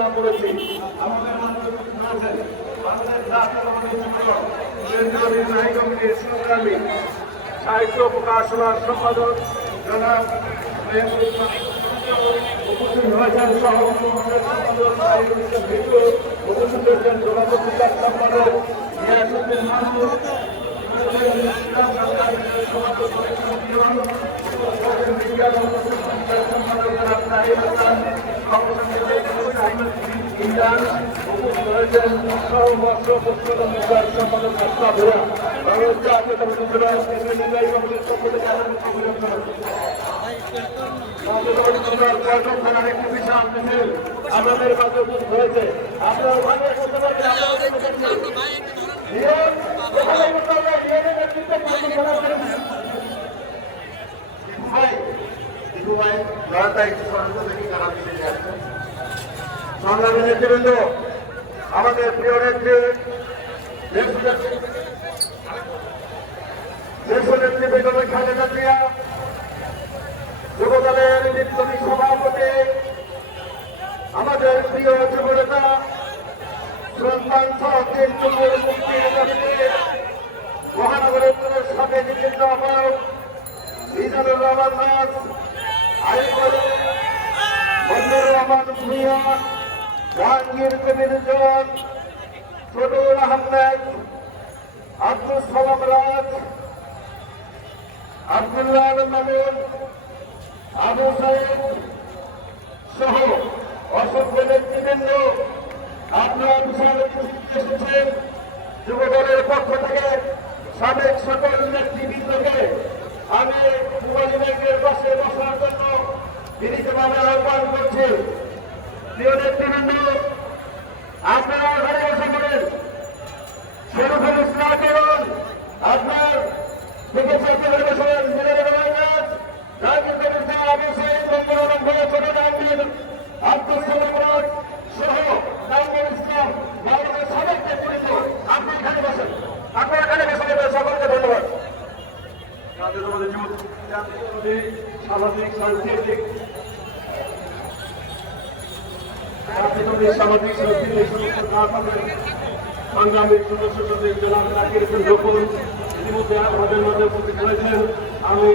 নাম বলেছি আমাদের বাংলাদেশ সংগ্রামী সাহিত্য প্রকাশনার সম্পাদক জনাব উপস্থিত হয়েছেন সহ উপস্থিত হয়েছেন জনপ্রতিকার সম্পাদক গিয়াসউদ্দিন মাহমুদ আমাদের কাছে হয়েছে আপনারা সংগ্রামী নেতৃবৃন্দ আমাদের প্রিয় নেত্রী দেশনেত্রী বেগম খালেদা জিয়া যুবদলের নির্বাচনী সভাপতি আমাদের প্রিয় যুবনেতা সুলতান সাউদ্দিন চুলের মুক্তির দাবিতে মহানগরের সাথে নিষিদ্ধ আহ্বায়ক মিজানুর রহমান দাস বদরুর রহমান ভূঁইয়া জাহাঙ্গীর কবির জন সদুর আহমেদ আব্দুল সালাম রাজ আব্দুল্লাহ মামুন আবু সাইদ সহ অসংখ্য নেতৃবৃন্দ আপনারা বিশাল এসেছেন যুবদলের পক্ষ থেকে সাবেক সকল নেতৃবৃন্দকে আমি মোবাইল ব্যাংকের পাশে বসার জন্য বিনীতভাবে আহ্বান করছি। প্রিয় নেতৃবৃন্দ আপনারা ঘরে বসে করেন শরীফুল ইসলাম করুন আপনার থেকে চাইতে বসেন আবু সাইদ বঙ্গবন্ধু ঘরে ছোট আমির আব্দুল সালাম রাজ সহ নামুল ইসলাম বাংলাদেশ সাবেক নেতৃবৃন্দ আপনি এখানে বসেন আপনারা এখানে বসে সকলকে ধন্যবাদ। সামাজিক সাংস্কৃতিক সামাজিক সাংস্কৃতিক সংগ্রামী সদস্য জনাব জাকির হোসেন রকুন ইতিমধ্যে আমাদের মধ্যে উপস্থিত হয়েছেন। আমি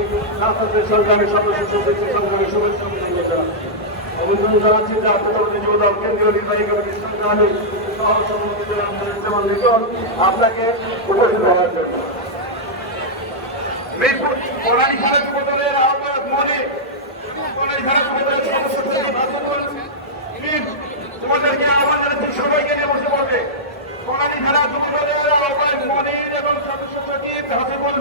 রাজনৈতিক সংগ্রামী সদস্য সংগ্রামী শুভেচ্ছা অভিনন্দন জানাচ্ছি যে আন্তর্জাতিক যুবদল কেন্দ্রীয় নির্বাহী কমিটির সংগ্রামী সহ সভাপতি জনাব লিটন আপনাকে উপস্থিত হওয়ার জন্য তোমাদেরকে আহ্বান জানাচ্ছি সবাইকে নিয়ে বসে পড়বে কলানি খেলা যুবদলের আহ্বায়ক মনির এবং সদস্য সচিব হাসিবুল